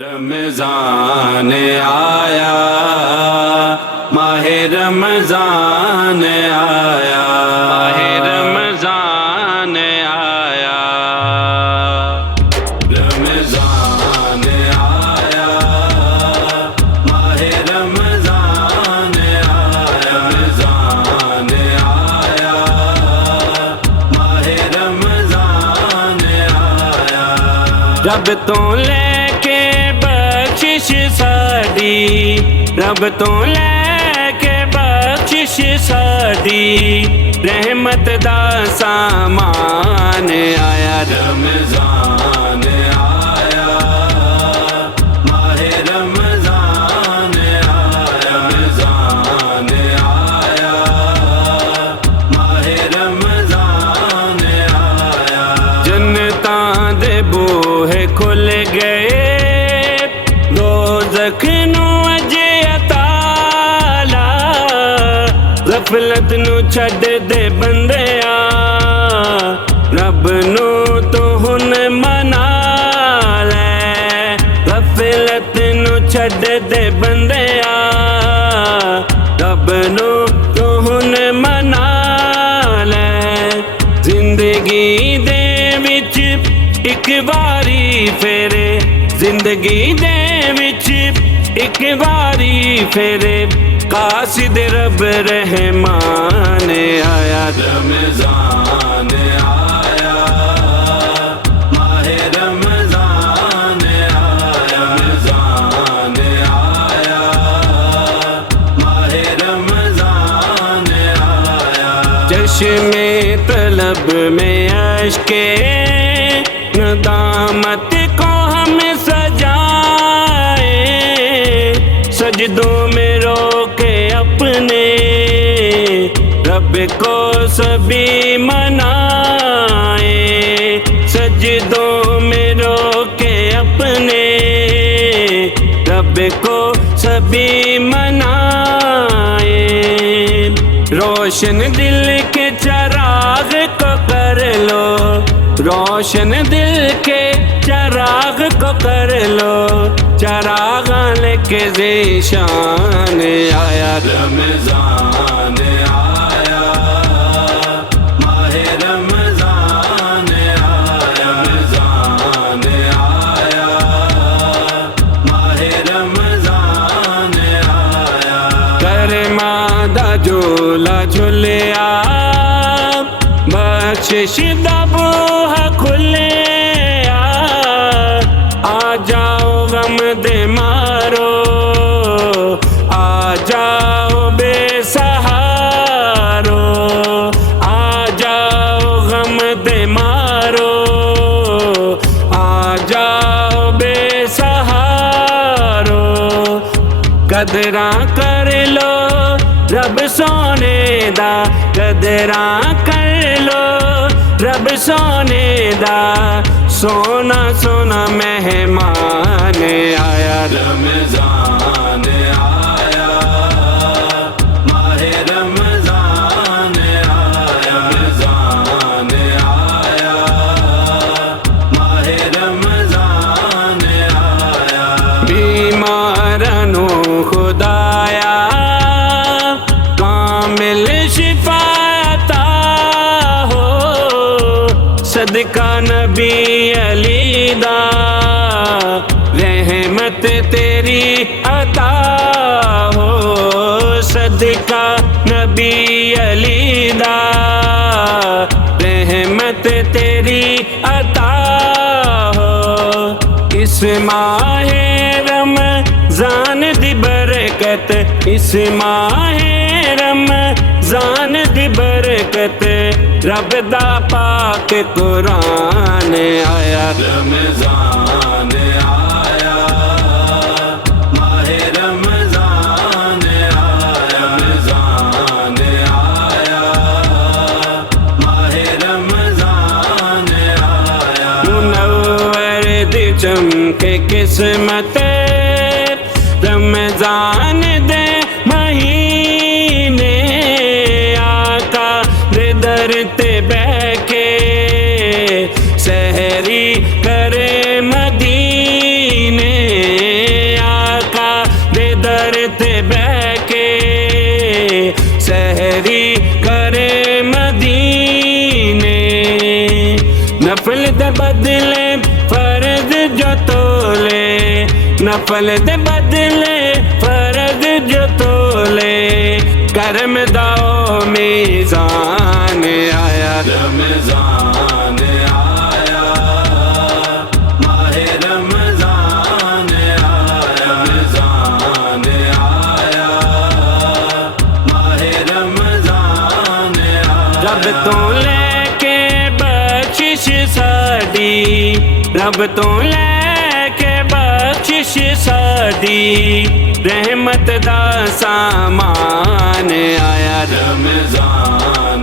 رمضان آیا، ماہ رمضان آیا، ماہ رمضان آیا، رمضان آیا، ماہ رمضان آیا، رمضان آیا، ماہ رمضان آیا، رب تو لے بخشش ساڈی، رب تو لے کے بخشش ساڈی، رحمت دا سامان آیا، رمضان آیا، ماہ رمضان آیا، رمضان آیا، ماہ رمضان آیا، جنتاں دے بوہے کھل گئے، دوزخنو اجے اتالا، غفلت نو چھڈ دے بندیا، رب نو تو ہن منا لے، غفلت نو چھڈ دے بندیا، رب نو تو ہن منا لے، زندگی دے وچ ایک واری پھیرے، زندگی دے وچ ایک واری پھیرے، قاصد رب رحمان آیا، رمضان آیا، ماہ رمضان آیا، رمضان آیا، ماہ رمضان آیا، چشم طلب میں اشکے ندامت کو ہم سجائے، سجدوں میں رو کے اپنے رب کو سبھی منائے، سجدوں میں رو کے اپنے رب کو سبھی منائے، روشن دل کے چراغ کو کر لو، روشن دل کے چراغ کو کر لو، چراغ لے کے ذیشان آیا، رمضان آیا، ماہ رمضان آیا، رمضان آیا، ماہ رمضان آیا، کرما دا جھولا جھولیا، بخشش دا بوہا کھلیا، آ جاؤ غم دے مارو، آ جاؤ بے سہارو، آ جاؤ غم دے مارو، آ جاؤ بے سہارو، قدراں کر لو رب سونے دا، قدراں کر لو رب سونے دا، سونا سونا مہمان آیا، رمضان آیا، ماہ رمضان آیا، رمضان آیا، ماہ رمضان آیا، بیمارانو خدایا کامل شفا عطا ہو، صدقہ نبی علی دا، رحمت تیری عطا ہو، صدقہ نبی علی دا، رحمت تیری عطا ہو، اس ماہ رمضان دی برکت، اس ماہ رمضان دی برکت، رب دا پاک قرآن آیا، رمضان آیا، ماہ رمضان آیا، رمضان آیا، ماہ رمضان آیا، منور دی چمکے قسمت، رمضان دے مہینے، آقا دے در تے بہ کے سحری کرے مدینے، نفل دے بدلے فرض جو تولے کرم داؤ میزان آیا رمضان آیا ماہ رمضان آیا رمضان آیا ماہ رمضان آیا رب تو لے کے بخشش ساڈی رب تو لے کے بخشش ساڈی رحمت دا سامان آیا رمضان